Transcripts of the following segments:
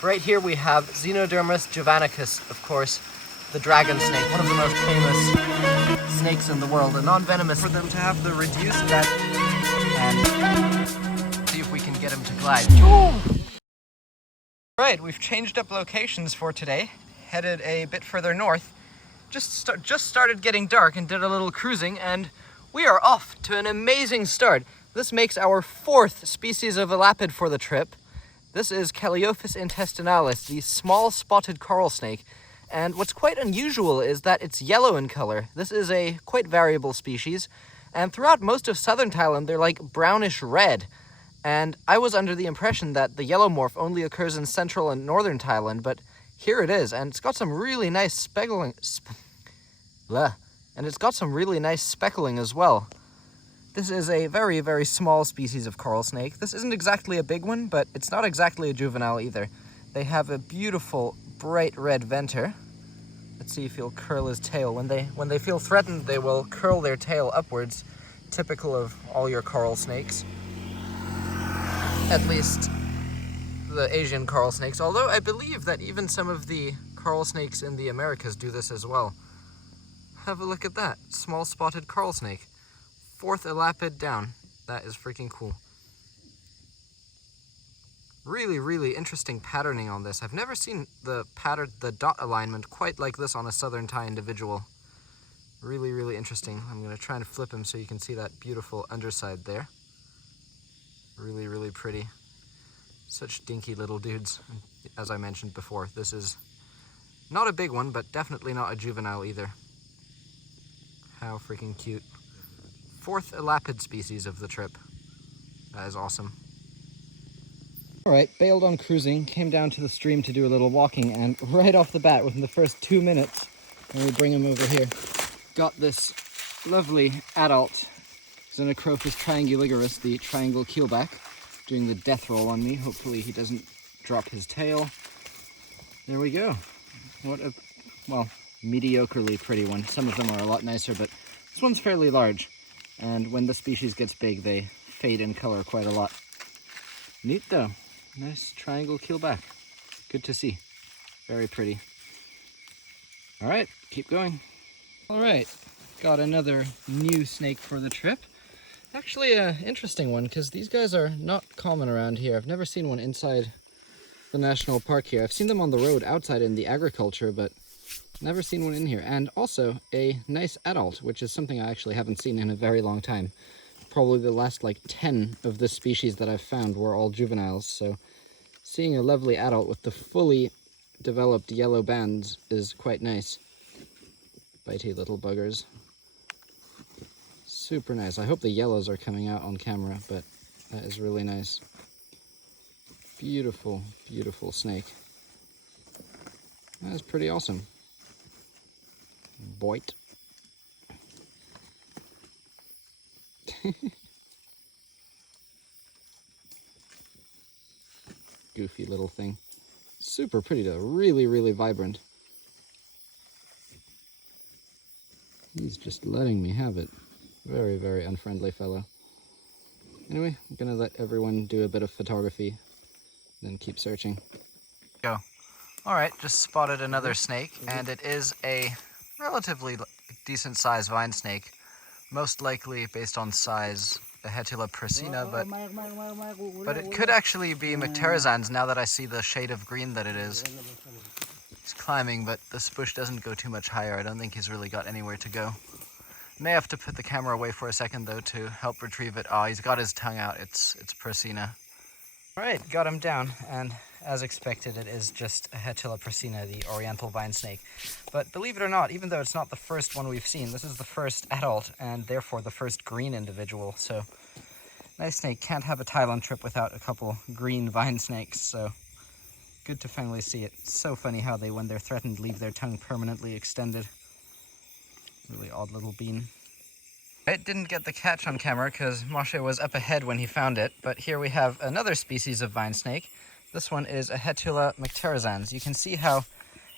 Right here we have Xenodermus javanicus, of course, the dragon snake, one of the most famous snakes in the world, a non-venomous, for them to have the reduced that, and see if we can get him to glide. Right, we've changed up locations for today, headed a bit further north, just started getting dark and did a little cruising, and we are off to an amazing start. This makes our 4th species of elapid for the trip. This is Caliophis intestinalis, the small spotted coral snake. And what's quite unusual is that it's yellow in color. This is a quite variable species. And throughout most of southern Thailand, they're like brownish red. And I was under the impression that the yellow morph only occurs in central and northern Thailand, but here it is. And it's got some really nice speckling. And it's got some really nice speckling as well. This is a very, very small species of coral snake. This isn't exactly a big one, but it's not exactly a juvenile either. They have a beautiful, bright red venter. Let's see if he'll curl his tail. When they feel threatened, they will curl their tail upwards, typical of all your coral snakes. At least the Asian coral snakes, although I believe that even some of the coral snakes in the Americas do this as well. Have a look at that, small spotted coral snake. 4th elapid down. That is freaking cool. Really, really interesting patterning on this. I've never seen the dot alignment quite like this on a southern Thai individual. Really, really interesting. I'm going to try and flip him so you can see that beautiful underside there. Really, really pretty. Such dinky little dudes. As I mentioned before, this is not a big one, but definitely not a juvenile either. How freaking cute. 4th elapid species of the trip. That is awesome. Alright, bailed on cruising, came down to the stream to do a little walking, and right off the bat, within the first 2 minutes, when we bring him over here, got this lovely adult Xenodermus trianguligerus, the triangle keelback, doing the death roll on me. Hopefully he doesn't drop his tail. There we go. What a, well, mediocrely pretty one. Some of them are a lot nicer, but this one's fairly large. And when the species gets big, they fade in color quite a lot. Neat though. Nice triangle keelback. Good to see. Very pretty. All right, keep going. All right, got another new snake for the trip. Actually an interesting one, because these guys are not common around here. I've never seen one inside the national park here. I've seen them on the road outside in the agriculture, but never seen one in here. And also a nice adult, which is something I actually haven't seen in a very long time. Probably the last like 10 of this species that I've found were all juveniles, so seeing a lovely adult with the fully developed yellow bands is quite nice. Bitey little buggers. Super nice. I hope the yellows are coming out on camera, but that is really nice. Beautiful, beautiful snake. That is pretty awesome. Boit. Goofy little thing. Super pretty though. Really, really vibrant. He's just letting me have it. Very, very unfriendly fellow. Anyway, I'm gonna let everyone do a bit of photography, then keep searching. Go. Alright, just spotted another snake, and it is a relatively decent sized vine snake. Most likely, based on size, a Hetula prasina, but it could actually be Macterizans now that I see the shade of green that it is. He's climbing, but this bush doesn't go too much higher. I don't think he's really got anywhere to go. May have to put the camera away for a second though to help retrieve it. Oh, he's got his tongue out. It's prasina. Alright, got him down, and as expected, it is just a Hetula prasina, the oriental vine snake. But believe it or not, even though it's not the first one we've seen, this is the first adult, and therefore the first green individual. So, nice snake. Can't have a Thailand trip without a couple green vine snakes, so good to finally see it. It's so funny how they, when they're threatened, leave their tongue permanently extended. Really odd little bean. It didn't get the catch on camera because Moshe was up ahead when he found it, but here we have another species of vine snake. This one is a Hetula Macterizans. You can see how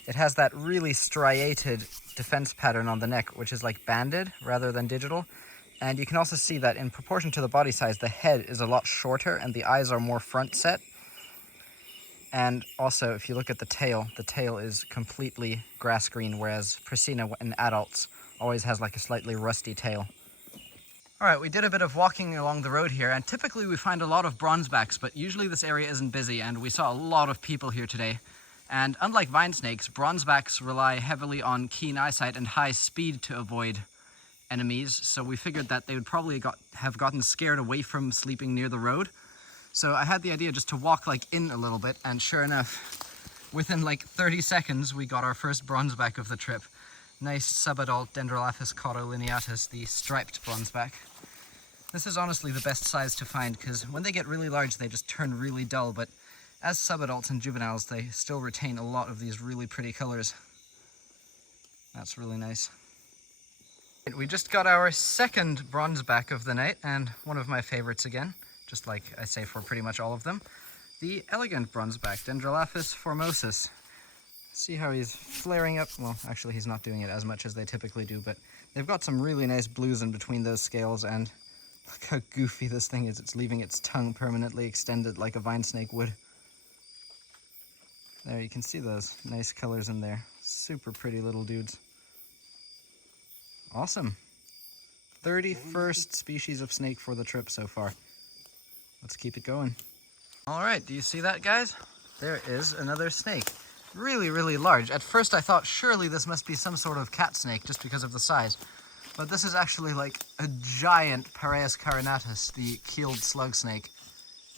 it has that really striated defense pattern on the neck, which is like banded rather than digital. And you can also see that in proportion to the body size, the head is a lot shorter and the eyes are more front set. And also, if you look at the tail is completely grass green, whereas Priscina in adults always has like a slightly rusty tail. All right, we did a bit of walking along the road here, and typically we find a lot of bronzebacks, but usually this area isn't busy, and we saw a lot of people here today. And unlike vine snakes, bronzebacks rely heavily on keen eyesight and high speed to avoid enemies, so we figured that they would probably have gotten scared away from sleeping near the road. So I had the idea just to walk like in a little bit, and sure enough, within like 30 seconds, we got our first bronzeback of the trip. Nice subadult Dendrolaphus caudolineatus, the striped bronzeback. This is honestly the best size to find, because when they get really large, they just turn really dull, but as subadults and juveniles, they still retain a lot of these really pretty colors. That's really nice. We just got our second bronzeback of the night, and one of my favorites again, just like I say for pretty much all of them, the elegant bronzeback, Dendrolaphus formosus. See how he's flaring up? Well, actually he's not doing it as much as they typically do, but they've got some really nice blues in between those scales, and look how goofy this thing is. It's leaving its tongue permanently extended like a vine snake would. There, you can see those nice colors in there. Super pretty little dudes. Awesome. 31st species of snake for the trip so far. Let's keep it going. All right, do you see that, guys? There is another snake. Really, really large. At first I thought surely this must be some sort of cat snake just because of the size. But this is actually like a giant Piraeus carinatus, the keeled slug snake.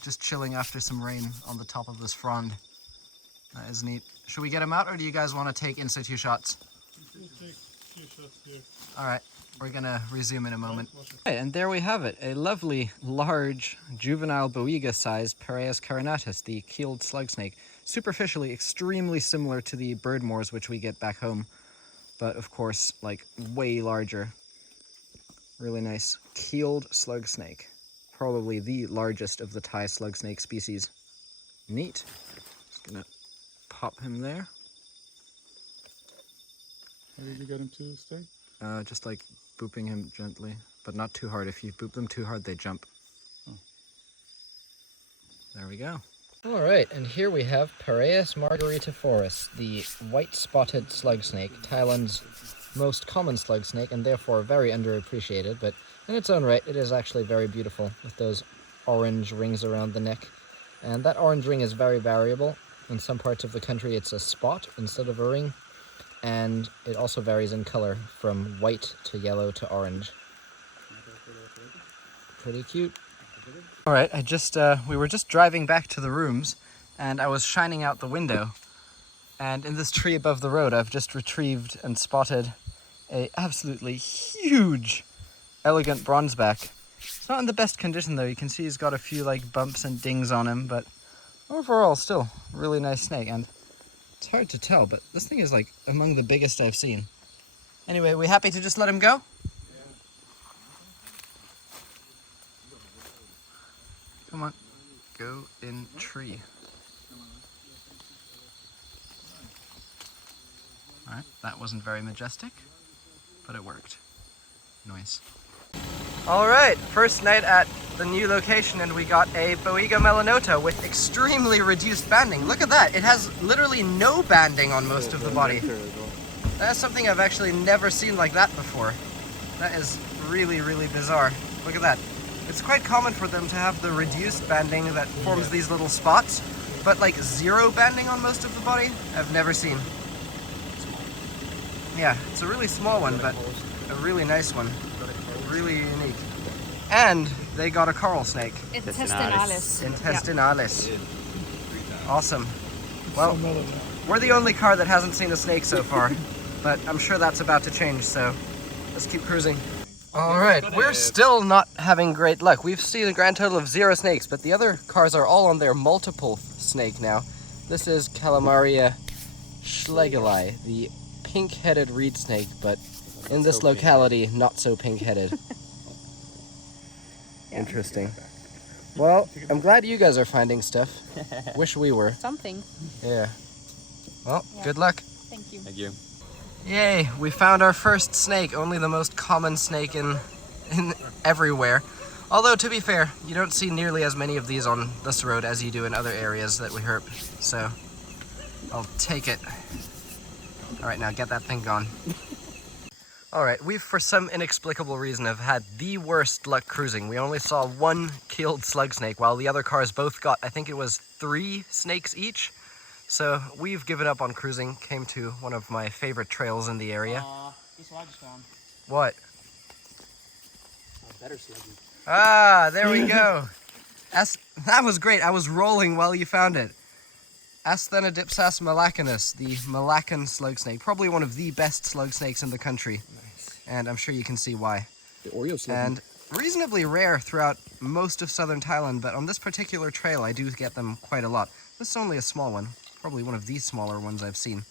Just chilling after some rain on the top of this frond. That is neat. Should we get him out, or do you guys want to take in situ shots? We'll take 2 shots here. Alright, we're gonna resume in a moment. Okay, and there we have it, a lovely, large, juvenile Boiga-sized Piraeus carinatus, the keeled slug snake. Superficially extremely similar to the birdmores which we get back home, but of course, like, way larger. Really nice. Keeled slug snake. Probably the largest of the Thai slug snake species. Neat. Just gonna pop him there. How did you get him to stay? Just like booping him gently, but not too hard. If you boop them too hard, they jump. Oh. There we go. All right, and here we have Piraeus margaritiforus, the white-spotted slug snake, Thailand's most common slug snake, and therefore very underappreciated, but in its own right, it is actually very beautiful with those orange rings around the neck. And that orange ring is very variable. In some parts of the country, it's a spot instead of a ring, and it also varies in color from white to yellow to orange. Pretty cute. All right, we were just driving back to the rooms, and I was shining out the window, and in this tree above the road, I've just retrieved and spotted a absolutely huge, elegant bronzeback. It's not in the best condition though. You can see he's got a few like bumps and dings on him, but overall still really nice snake, and it's hard to tell, but this thing is like among the biggest I've seen. Anyway, we happy to just let him go? Come on, go in tree. Alright, that wasn't very majestic, but it worked. Nice. Alright, first night at the new location, and we got a Boiga melanota with extremely reduced banding. Look at that, it has literally no banding on most of the body. That's something I've actually never seen like that before. That is really, really bizarre. Look at that. It's quite common for them to have the reduced banding that forms these little spots, but like zero banding on most of the body, I've never seen. Yeah, it's a really small one, but a really nice one. Really unique. And they got a coral snake. Intestinalis. Intestinalis. Yeah. Awesome. Well, we're the only car that hasn't seen a snake so far, but I'm sure that's about to change, so let's keep cruising. Alright, we're still not having great luck. We've seen a grand total of 0 snakes, but the other cars are all on their multiple snake now. This is Calamaria schlegeli, the pink-headed reed snake, but in this locality, not so pink-headed. Interesting. Well, I'm glad you guys are finding stuff. Wish we were. Something. Yeah. Well, good luck. Thank you. Thank you. Yay, we found our first snake, only the most common snake in everywhere. Although, to be fair, you don't see nearly as many of these on this road as you do in other areas that we herp, so I'll take it. Alright, now get that thing gone. Alright, we've for some inexplicable reason have had the worst luck cruising. We only saw one killed slug snake, while the other cars both got, I think it was 3 snakes each. So we've given up on cruising, came to one of my favorite trails in the area. Guess what I just found? What? A better sluggy. Ah, there we go. That was great. I was rolling while you found it. Xenodermus malacanus, the Malacan slug snake. Probably one of the best slug snakes in the country. Nice. And I'm sure you can see why. The Oreo sluggy. And reasonably rare throughout most of southern Thailand, but on this particular trail I do get them quite a lot. This is only a small one. Probably one of the smaller ones I've seen.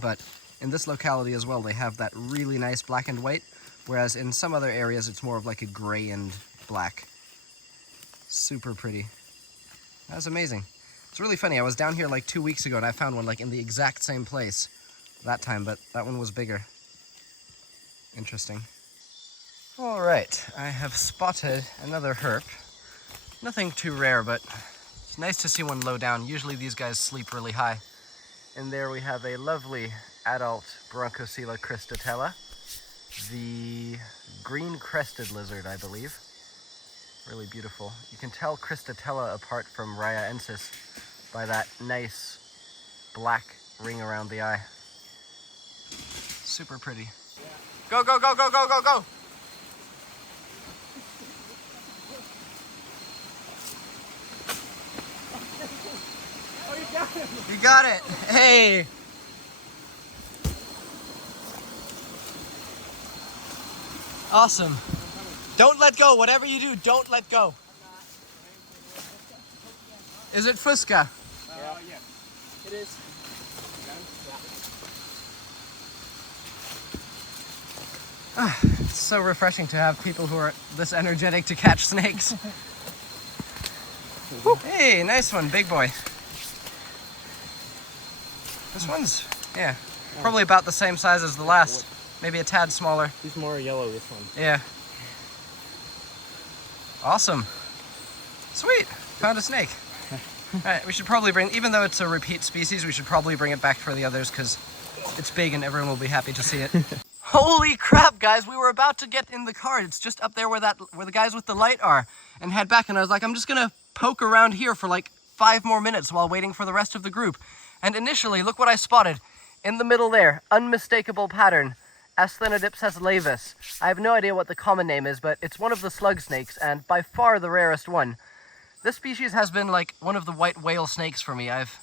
But in this locality as well, they have that really nice black and white, whereas in some other areas it's more of like a gray and black. Super pretty. That was amazing. It's really funny, I was down here like 2 weeks ago and I found one like in the exact same place that time, but that one was bigger. Interesting. Alright, I have spotted another herp. Nothing too rare, but it's nice to see one low down. Usually these guys sleep really high. And there we have a lovely adult Bronchocela cristatella. The green crested lizard, I believe. Really beautiful. You can tell cristatella apart from rhyaensis by that nice black ring around the eye. Super pretty. Go, go, go, go, go, go, go! Oh, you got it! You got it! Hey! Awesome. Don't let go. Whatever you do, don't let go. Is it Fusca? Yeah. It is. It's so refreshing to have people who are this energetic to catch snakes. Hey, nice one, big boy. This one's, yeah, probably about the same size as the last. Maybe a tad smaller. He's more yellow, this one. Yeah. Awesome. Sweet. Found a snake. Alright, we should probably bring, even though it's a repeat species, we should probably bring it back for the others because it's big and everyone will be happy to see it. Holy crap, guys, we were about to get in the car. It's just up there where the guys with the light are, and head back, and I was like, I'm just gonna poke around here for like 5 more minutes while waiting for the rest of the group. And initially, look what I spotted. In the middle there, unmistakable pattern. Xenodermus laevis. I have no idea what the common name is, but it's one of the slug snakes, and by far the rarest one. This species has been like one of the white whale snakes for me. I've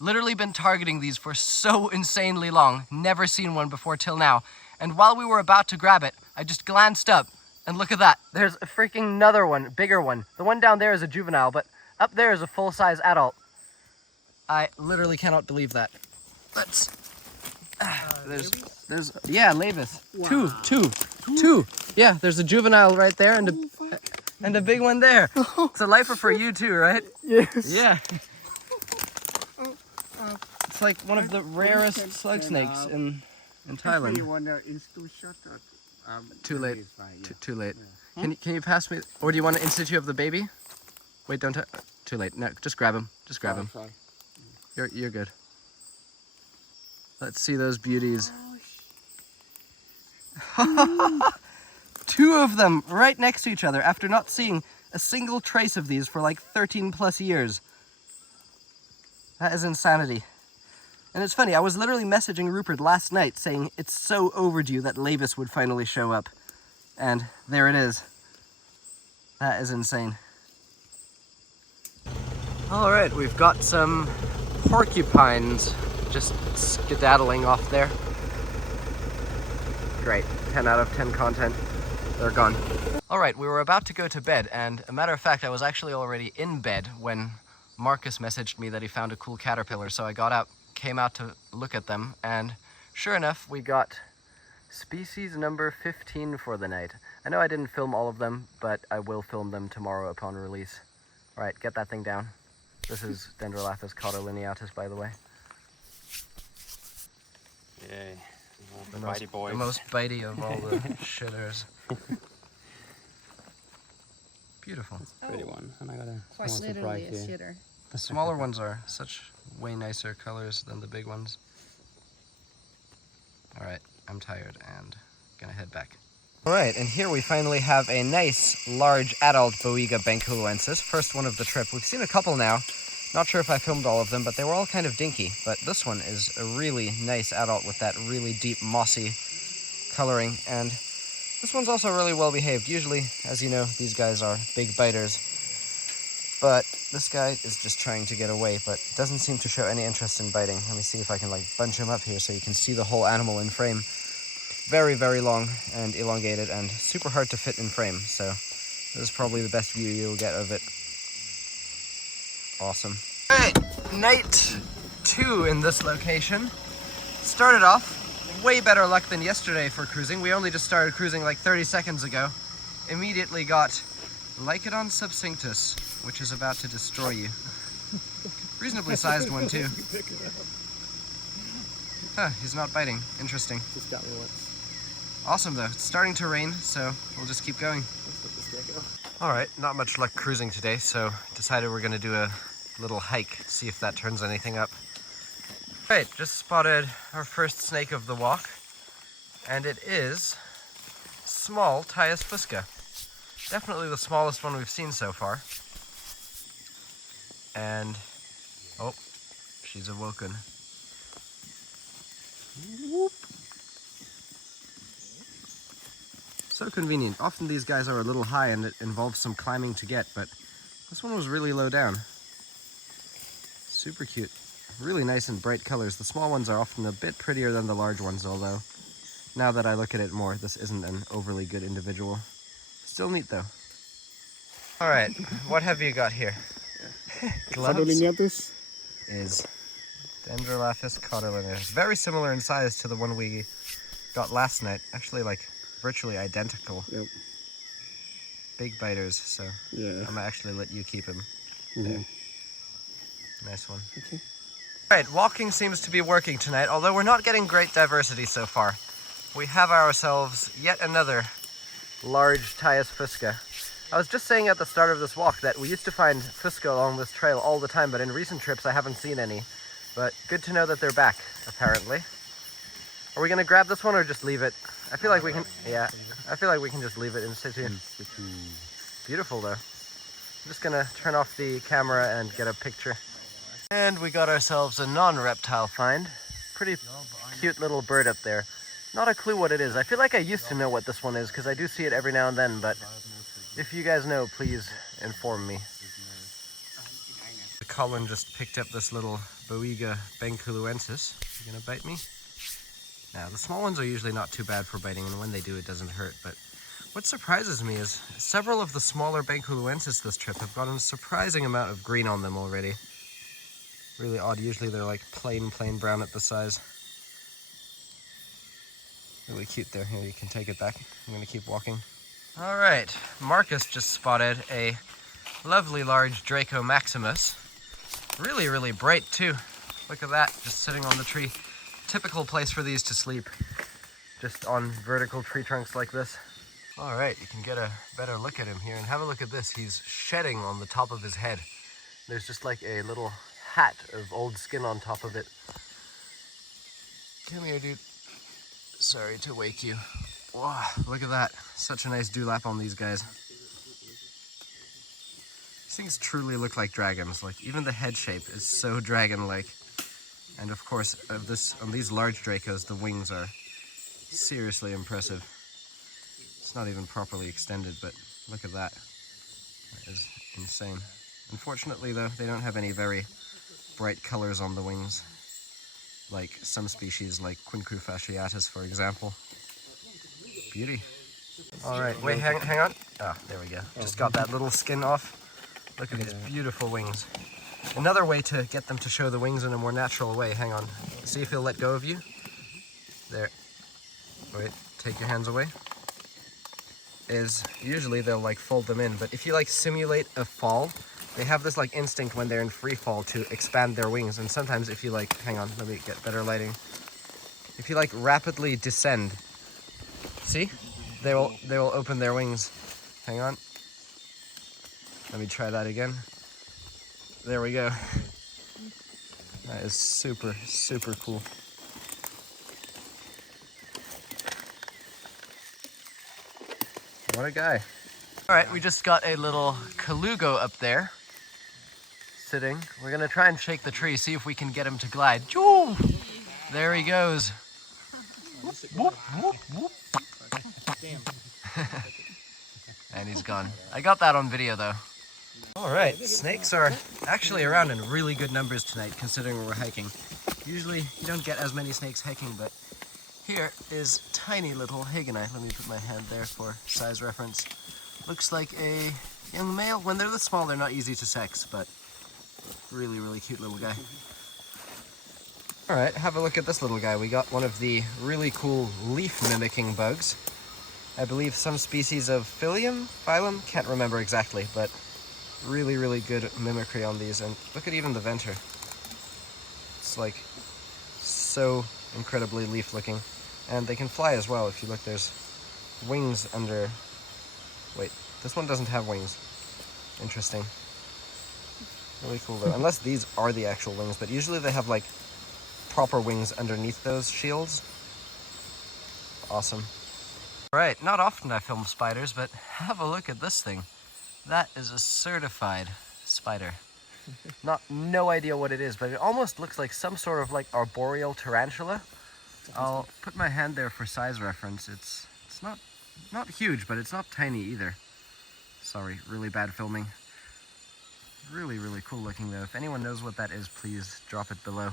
literally been targeting these for so insanely long, never seen one before till now. And while we were about to grab it, I just glanced up, and look at that. There's a freaking another one, bigger one. The one down there is a juvenile, but up there is a full-size adult. I literally cannot believe that. Let's... there's yeah, laevis. Wow. Two. Yeah, there's a juvenile right there and a big one there. It's a lifer for you too, right? Yes. Yeah. It's like one of the rarest slug snakes in Thailand. Too late. Too late. Yeah. Can you pass me, or do you want an in situ of the baby? Wait, don't. Too late. No, just grab him. Just grab him. You're good. Let's see those beauties. Two of them right next to each other after not seeing a single trace of these for like 13 plus years. That is insanity. And it's funny, I was literally messaging Rupert last night saying it's so overdue that laevis would finally show up. And there it is. That is insane. Alright, we've got some porcupines just skedaddling off there. Great, 10 out of 10 content. They're gone. Alright, we were about to go to bed, and a matter of fact, I was actually already in bed when Marcus messaged me that he found a cool caterpillar, so I got up, came out to look at them, and sure enough, we got species number 15 for the night. I know I didn't film all of them, but I will film them tomorrow upon release. Alright, get that thing down. This is Dendrolathus cauda-lineatus, by the way. Yay. The most bitey of all the shitters. Beautiful. Pretty one. And I got a Quite small literally surprise a here. shitter. The smaller ones are such way nicer colors than the big ones. Alright, I'm tired and gonna head back. Alright, and here we finally have a nice, large adult Boiga benculensis. First one of the trip. We've seen a couple now. Not sure if I filmed all of them, but they were all kind of dinky. But this one is a really nice adult with that really deep, mossy coloring. And this one's also really well behaved. Usually, as you know, these guys are big biters. But this guy is just trying to get away, but doesn't seem to show any interest in biting. Let me see if I can bunch him up here so you can see the whole animal in frame. Very, very long and elongated and super hard to fit in frame. So this is probably the best view you'll get of it. Awesome. All right, night 2 in this location. Started off way better luck than yesterday for cruising. We only just started cruising like 30 seconds ago. Immediately got Lycodon subcinctus, which is about to destroy you. Reasonably sized one too. Huh, he's not biting. Interesting. Just got me once. Awesome though. It's starting to rain, so we'll just keep going. Let's let this guy go. Alright, not much luck cruising today, so decided we're gonna do a little hike, see if that turns anything up. Alright, just spotted our first snake of the walk, and it is small Thaius fusca. Definitely the smallest one we've seen so far. And, oh, she's awoken. Whoop. So convenient. Often these guys are a little high and it involves some climbing to get, but this one was really low down. Super cute. Really nice and bright colors. The small ones are often a bit prettier than the large ones, although now that I look at it more, this isn't an overly good individual. Still neat though. Alright, what have you got here? Gloves Caudolignatus. is Dendrolaphus caudolignatus. Very similar in size to the one we got last night. Actually, like, virtually identical. Yep. Big biters, so Yeah. I'm gonna actually let you keep him. Mhm. Nice one. Okay. Alright, walking seems to be working tonight, although we're not getting great diversity so far. We have ourselves yet another large Thaius fusca. I was just saying at the start of this walk that we used to find fusca along this trail all the time, but in recent trips I haven't seen any. But good to know that they're back, apparently. Are we gonna grab this one or just leave it? I feel like we can, yeah, I feel like we can just leave it in situ. Beautiful though. I'm just gonna turn off the camera and get a picture. And we got ourselves a non-reptile find. Pretty cute little bird up there. Not a clue what it is. I feel like I used to know what this one is because I do see it every now and then, but if you guys know, please inform me. Colin just picked up this little Boiga benculensis. You gonna bite me? Now, the small ones are usually not too bad for biting, and when they do, it doesn't hurt, but what surprises me is several of the smaller benculensis this trip have gotten a surprising amount of green on them already. Really odd. Usually they're like plain brown at the size. Really cute there. Here, you can take it back. I'm gonna keep walking. All right, Marcus just spotted a lovely large Draco Maximus. Really, really bright too. Look at that, just sitting on the tree. Typical place for these to sleep, just on vertical tree trunks like this. All right, you can get a better look at him here, and have a look at this. He's shedding on the top of his head. There's just like a little hat of old skin on top of it. Come here, dude. Sorry to wake you. Wow, look at that. Such a nice dewlap on these guys. These things truly look like dragons. Like, even the head shape is so dragon-like. And of course, on these large Dracos, the wings are seriously impressive. It's not even properly extended, but look at that. That is insane. Unfortunately, though, they don't have any very bright colors on the wings, like some species like Quincru fasciatus, for example. Beauty. All right, wait, hang on. Ah, there we go. Just got that little skin off. Look at these beautiful wings. Another way to get them to show the wings in a more natural way, hang on. See if he'll let go of you. There. Wait, take your hands away. Is usually they'll like fold them in, but if you like simulate a fall, they have this like instinct when they're in free fall to expand their wings. And sometimes if you like, hang on, let me get better lighting. If you like rapidly descend, see? They will open their wings. Hang on. Let me try that again. There we go. That is super, super cool. What a guy. All right, we just got a little colugo up there, sitting. We're gonna try and shake the tree, see if we can get him to glide. Choo! There he goes. Whoop, whoop, whoop. And he's gone. I got that on video though. All right, snakes are actually around in really good numbers tonight, considering we're hiking. Usually you don't get as many snakes hiking, but here is tiny little Hageni. Let me put my hand there for size reference. Looks like a young male. When they're this small, they're not easy to sex, but really, really cute little guy. All right, have a look at this little guy. We got one of the really cool leaf mimicking bugs. I believe some species of phylum, can't remember exactly, but really, really good mimicry on these. And look at even the venter. It's like so incredibly leaf looking. And they can fly as well. If you look, there's wings under. Wait, this one doesn't have wings. Interesting. Really cool though. Unless these are the actual wings, but usually they have like proper wings underneath those shields. Awesome. Alright, not often I film spiders, but have a look at this thing. That is a certified spider. No idea what it is, but it almost looks like some sort of like arboreal tarantula. I'll put my hand there for size reference. It's not huge, but it's not tiny either. Sorry, really bad filming. Really, really cool looking though. If anyone knows what that is, please drop it below.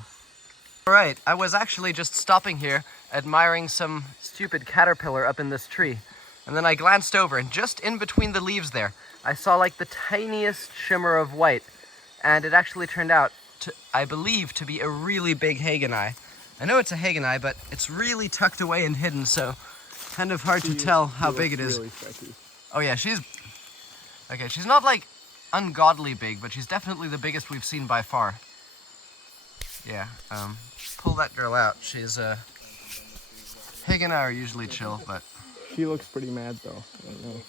Alright, I was actually just stopping here, admiring some stupid caterpillar up in this tree. And then I glanced over, and just in between the leaves there, I saw like the tiniest shimmer of white. And it actually turned out to, I believe, to be a really big Hageni. I know it's a Hageni, but it's really tucked away and hidden, so kind of hard to tell how big it is. Really spiky. Oh yeah, she's not like ungodly big, but she's definitely the biggest we've seen by far. Yeah, pull that girl out. She's Hageni are usually chill, but She looks pretty mad though. I don't know.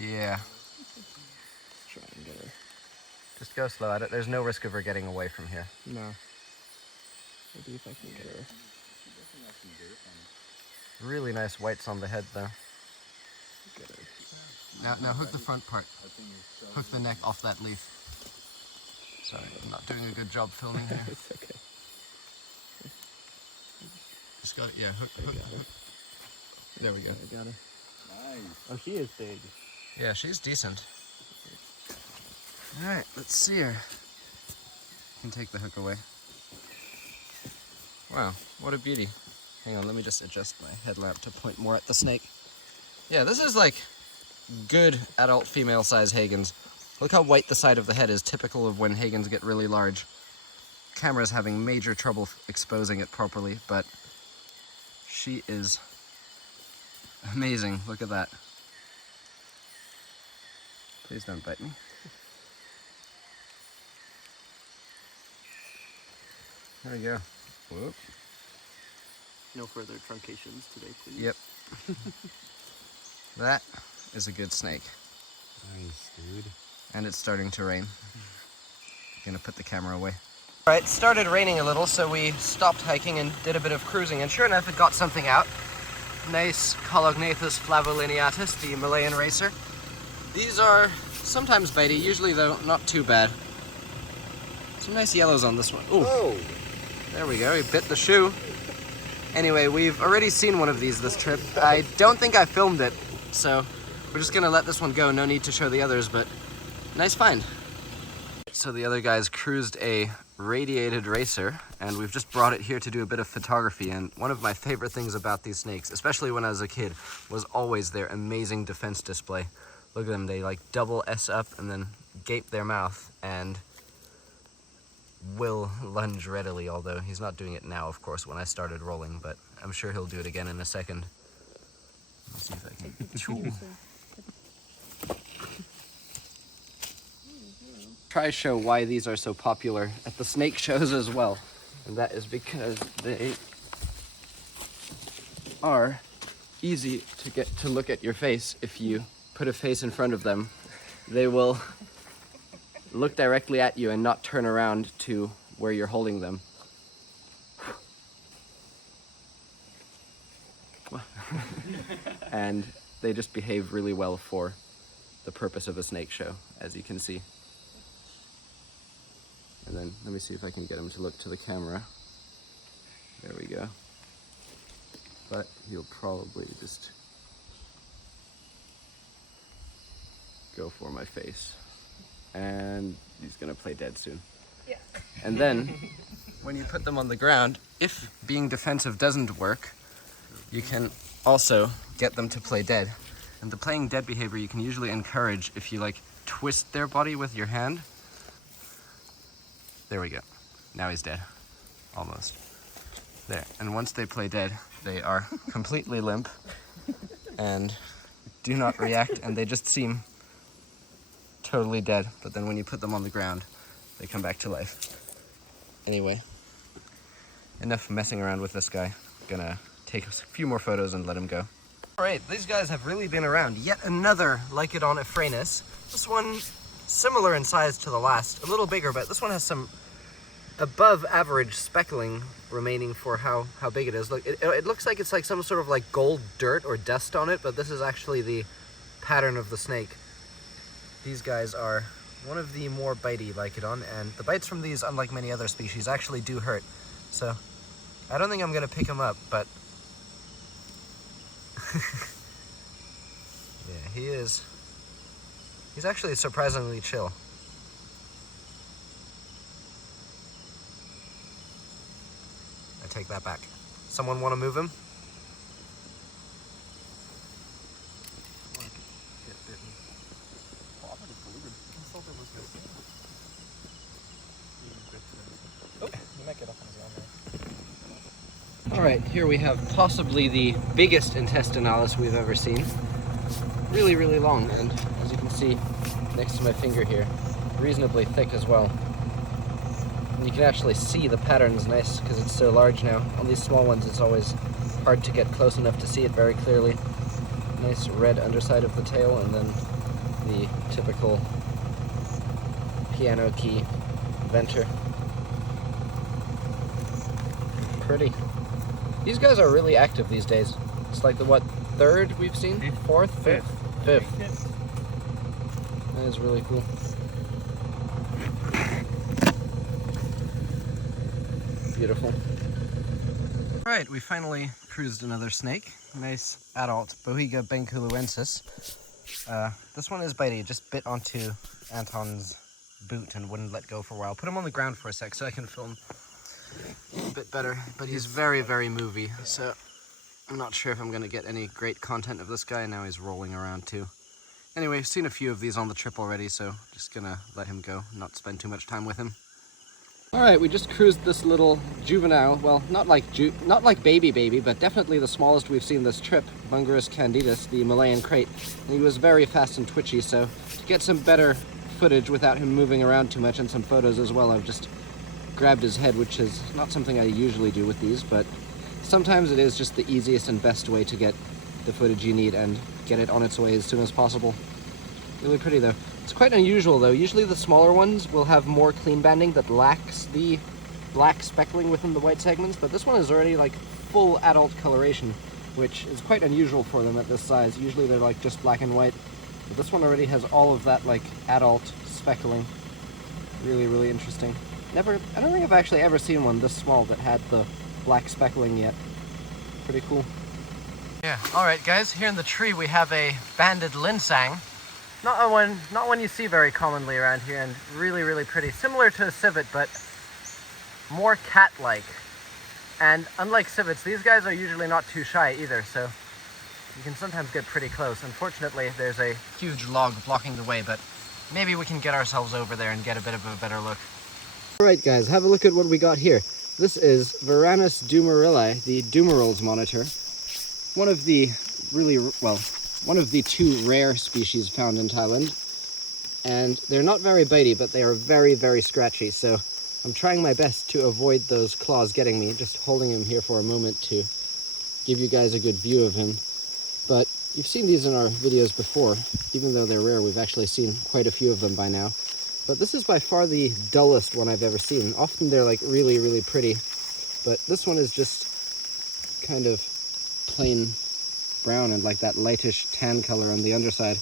yeah. Try and get her. Just go slow at it. There's no risk of her getting away from here. No. Maybe if I can get her. Really nice whites on the head though. Get her. Now hook the front part. Hook the neck off that leaf. Sorry, I'm not doing a good job filming here. It's okay. Just got it, yeah, hook. There we go. I got her. Nice. Oh, she is big. Yeah, she's decent. Alright, let's see her. Can take the hook away. Wow, what a beauty. Hang on, let me just adjust my headlamp to point more at the snake. Yeah, this is like good adult female size Hagens. Look how white the side of the head is, typical of when Hagens get really large. Camera's having major trouble exposing it properly, but she is amazing. Look at that. Please don't bite me. There we go. Whoop. No further truncations today, please. Yep. That is a good snake. Nice, dude. And it's starting to rain. Gonna put the camera away. Alright, it started raining a little, so we stopped hiking and did a bit of cruising, and sure enough, it got something out. Nice Colognathus flavolineatus, the Malayan racer. These are sometimes bitey, usually though not too bad. Some nice yellows on this one. Ooh, Oh! there we go, he bit the shoe. Anyway, we've already seen one of these this trip. I don't think I filmed it, so we're just gonna let this one go. No need to show the others, but nice find. So the other guys cruised a radiated racer, and we've just brought it here to do a bit of photography. And one of my favorite things about these snakes, especially when I was a kid, was always their amazing defense display. Look at them, they like double S up and then gape their mouth and will lunge readily, although he's not doing it now, of course, when I started rolling, but I'm sure he'll do it again in a second. Let's see if I can. Try to show why these are so popular at the snake shows as well, and that is because they are easy to get to look at your face. If you put a face in front of them, they will look directly at you and not turn around to where you're holding them. And they just behave really well for the purpose of a snake show, as you can see. And then let me see if I can get him to look to the camera. There we go. But he'll probably just go for my face. And he's gonna play dead soon. Yeah. And then, when you put them on the ground, if being defensive doesn't work, you can also get them to play dead. And the playing dead behavior you can usually encourage if you like twist their body with your hand. There we go. Now he's dead. Almost. There. And once they play dead, they are completely limp and do not react, and they just seem totally dead. But then when you put them on the ground, they come back to life. Anyway, enough messing around with this guy. Gonna take a few more photos and let him go. Alright, these guys have really been around. Yet another Lycodon ephraenus. This one similar in size to the last, a little bigger, but this one has some above average speckling remaining for how big it is. Look, it looks like it's like some sort of like gold dirt or dust on it, but this is actually the pattern of the snake. These guys are one of the more bitey Lycodon, and the bites from these, unlike many other species, actually do hurt. So I don't think I'm gonna pick him up, but yeah, he's actually surprisingly chill. I take that back. Someone want to move him? Alright, here we have possibly the biggest intestinalis we've ever seen. Really, really long, and as you can see next to my finger here, reasonably thick as well. And you can actually see the pattern's nice because it's so large now. On these small ones it's always hard to get close enough to see it very clearly. Nice red underside of the tail, and then the typical piano key venter. Pretty. These guys are really active these days. It's like the, what, third we've seen? Fourth? Fifth. That is really cool. Beautiful. Alright, we finally cruised another snake. Nice adult Bohiga benculensis. This one is bitey. It just bit onto Anton's boot and wouldn't let go for a while. Put him on the ground for a sec so I can film a bit better, but he's very, very movie, so I'm not sure if I'm going to get any great content of this guy. Now he's rolling around too. Anyway, I've seen a few of these on the trip already, so just gonna let him go, not spend too much time with him. Alright, we just cruised this little juvenile, well, not like baby, but definitely the smallest we've seen this trip, Bungarus candidus, the Malayan crate. And he was very fast and twitchy, so to get some better footage without him moving around too much, and some photos as well, I've just grabbed his head, which is not something I usually do with these, but sometimes it is just the easiest and best way to get the footage you need and get it on its way as soon as possible. Really pretty though. It's quite unusual though. Usually the smaller ones will have more clean banding that lacks the black speckling within the white segments, but this one is already like full adult coloration, which is quite unusual for them at this size. Usually they're like just black and white, but this one already has all of that like adult speckling. Really, really interesting. I don't think I've actually ever seen one this small that had the black speckling yet. Pretty cool. Yeah, alright guys, here in the tree we have a banded linsang. Not one you see very commonly around here, and really, really pretty. Similar to a civet, but more cat-like. And unlike civets, these guys are usually not too shy either, so you can sometimes get pretty close. Unfortunately, there's a huge log blocking the way, but maybe we can get ourselves over there and get a bit of a better look. Alright guys, have a look at what we got here. This is Varanus dumerili, the Dumerils monitor. One of the two rare species found in Thailand. And they're not very bitey, but they are very, very scratchy. So I'm trying my best to avoid those claws getting me, just holding him here for a moment to give you guys a good view of him. But you've seen these in our videos before. Even though they're rare, we've actually seen quite a few of them by now. But this is by far the dullest one I've ever seen. Often they're like really, really pretty, but this one is just kind of plain brown and like that lightish tan color on the underside.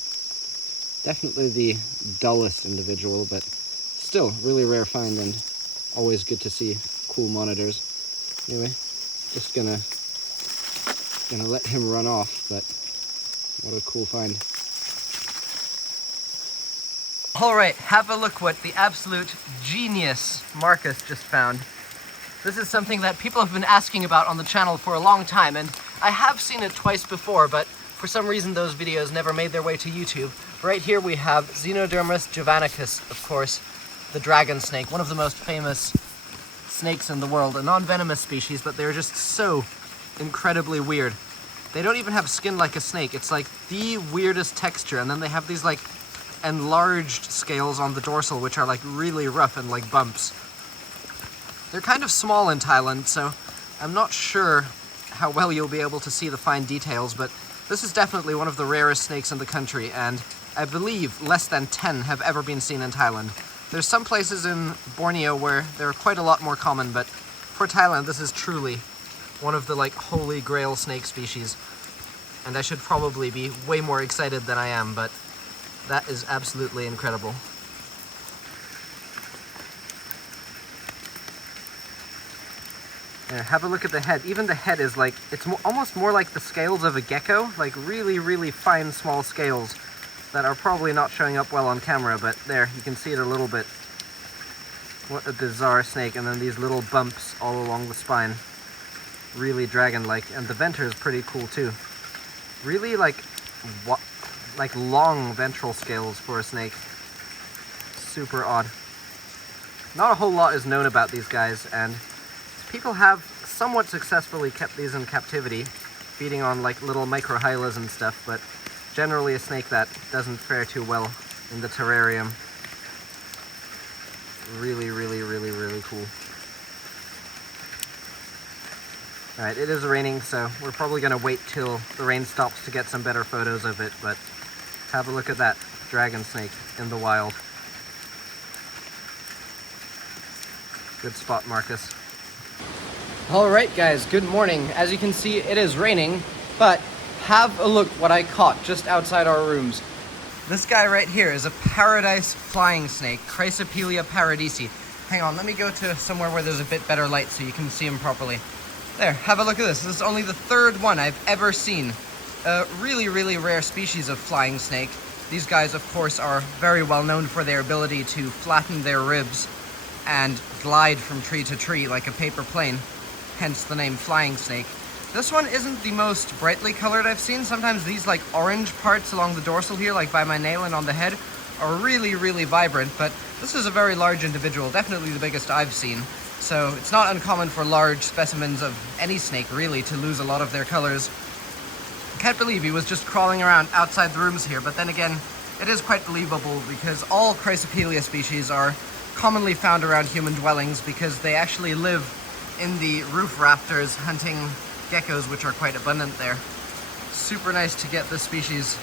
Definitely the dullest individual, but still really rare find and always good to see cool monitors. Anyway, just gonna let him run off, but what a cool find. All right, have a look what the absolute genius Marcus just found. This is something that people have been asking about on the channel for a long time, and I have seen it twice before, but for some reason those videos never made their way to YouTube. Right here we have Xenodermus javanicus, of course, the dragon snake, one of the most famous snakes in the world, a non-venomous species, but they're just so incredibly weird. They don't even have skin like a snake. It's like the weirdest texture, and then they have these like enlarged scales on the dorsal, which are like really rough and like bumps. They're kind of small in Thailand, so I'm not sure how well you'll be able to see the fine details, but this is definitely one of the rarest snakes in the country, and I believe less than 10 have ever been seen in Thailand. There's some places in Borneo where they're quite a lot more common, but for Thailand this is truly one of the like holy grail snake species, and I should probably be way more excited than I am, but that is absolutely incredible. Yeah, have a look at the head. Even the head is like, it's almost more like the scales of a gecko, like really, really fine, small scales that are probably not showing up well on camera, but there, you can see it a little bit. What a bizarre snake, and then these little bumps all along the spine. Really dragon-like, and the venter is pretty cool too. Really like long ventral scales for a snake. Super odd. Not a whole lot is known about these guys, and people have somewhat successfully kept these in captivity, feeding on like little microhylas and stuff, but generally a snake that doesn't fare too well in the terrarium. Really, really, really, really cool. Alright, it is raining, so we're probably going to wait till the rain stops to get some better photos of it, but have a look at that dragon snake in the wild. Good spot, Marcus. Alright guys, good morning. As you can see, it is raining, but have a look what I caught just outside our rooms. This guy right here is a paradise flying snake, Chrysopelia paradisi. Hang on, let me go to somewhere where there's a bit better light so you can see him properly. There, have a look at this. This is only the third one I've ever seen. A really, really rare species of flying snake. These guys, of course, are very well known for their ability to flatten their ribs and glide from tree to tree like a paper plane, hence the name flying snake. This one isn't the most brightly colored I've seen. Sometimes these like orange parts along the dorsal here, like by my nail and on the head, are really, really vibrant, but this is a very large individual, definitely the biggest I've seen. So it's not uncommon for large specimens of any snake, really, to lose a lot of their colors. I can't believe he was just crawling around outside the rooms here, but then again, it is quite believable because all Chrysopelia species are commonly found around human dwellings because they actually live in the roof rafters hunting geckos, which are quite abundant there. Super nice to get this species.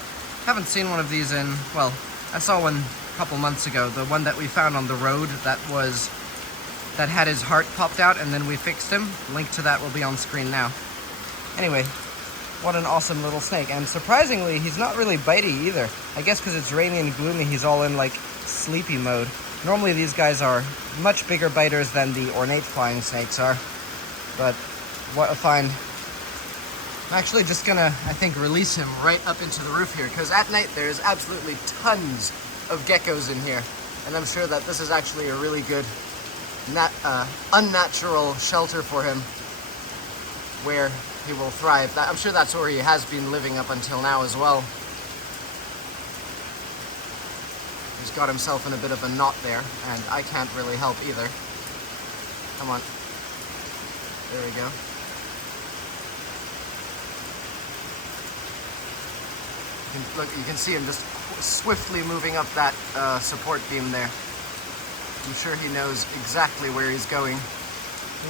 Haven't seen one of these in, well, I saw one a couple months ago, the one that we found on the road that had his heart popped out and then we fixed him. Link to that will be on screen now. Anyway, what an awesome little snake, and surprisingly he's not really bitey either. I guess because it's rainy and gloomy he's all in like sleepy mode. Normally these guys are much bigger biters than the ornate flying snakes are, but what a find. I'm actually just gonna, I think, release him right up into the roof here, because at night there's absolutely tons of geckos in here, and I'm sure that this is actually a really good unnatural shelter for him where he will thrive. I'm sure that's where he has been living up until now as well. He's got himself in a bit of a knot there, and I can't really help either. Come on. There we go. You can see him just swiftly moving up that support beam there. I'm sure he knows exactly where he's going.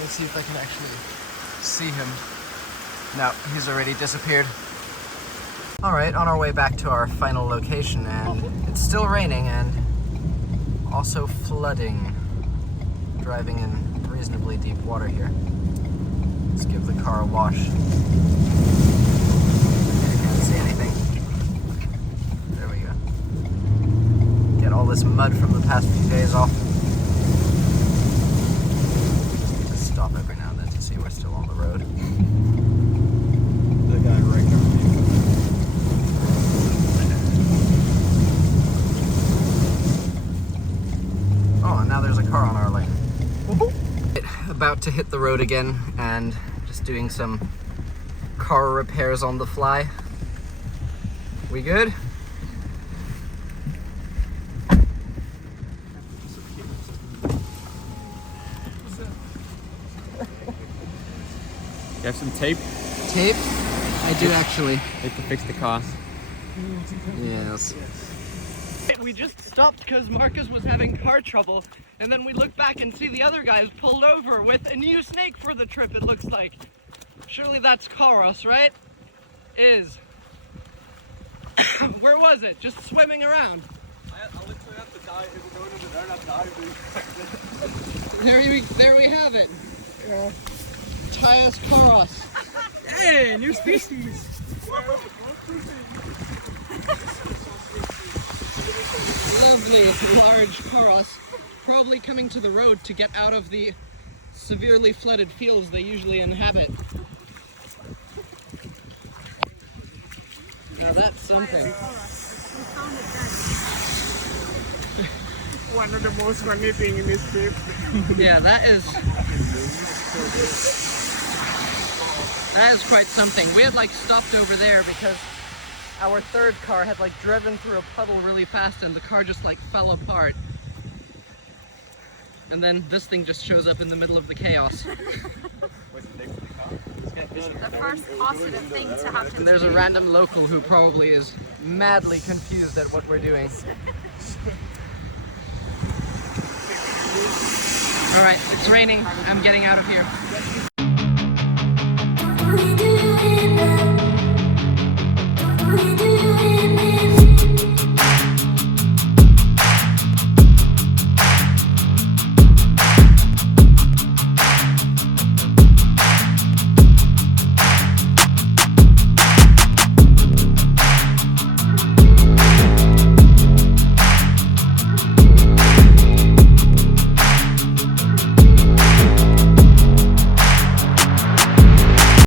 Let's see if I can actually see him. No, he's already disappeared. Alright, on our way back to our final location, and it's still raining, and Also flooding. Driving in reasonably deep water here. Let's give the car a wash. I can't see anything. There we go. Get all this mud from the past few days off. Just stop every now and then to see we're still on the road. The guy right next to you. Oh, and now there's a car on our lane. About to hit the road again and just doing some car repairs on the fly. We good? You have some tape? Tape? I do actually. Tape to fix the car. Yes. We just stopped because Marcus was having car trouble, and then we look back and see the other guys pulled over with a new snake for the trip, it looks like. Surely that's Karos, right? Is. Where was it? Just swimming around. I literally have to dive. If we're going over there, I have to dive. There we have it. Tyus Karos. Hey, new species. Lovely large Karos, probably coming to the road to get out of the severely flooded fields they usually inhabit. Now that's something. One of the most funny thing in this trip. Yeah, that is quite something. We had like stopped over there because our third car had like driven through a puddle really fast and the car just like fell apart. And then this thing just shows up in the middle of the chaos. The first positive thing to happen. And there's a random local who probably is madly confused at what we're doing. Alright, it's raining. I'm getting out of here. We do it.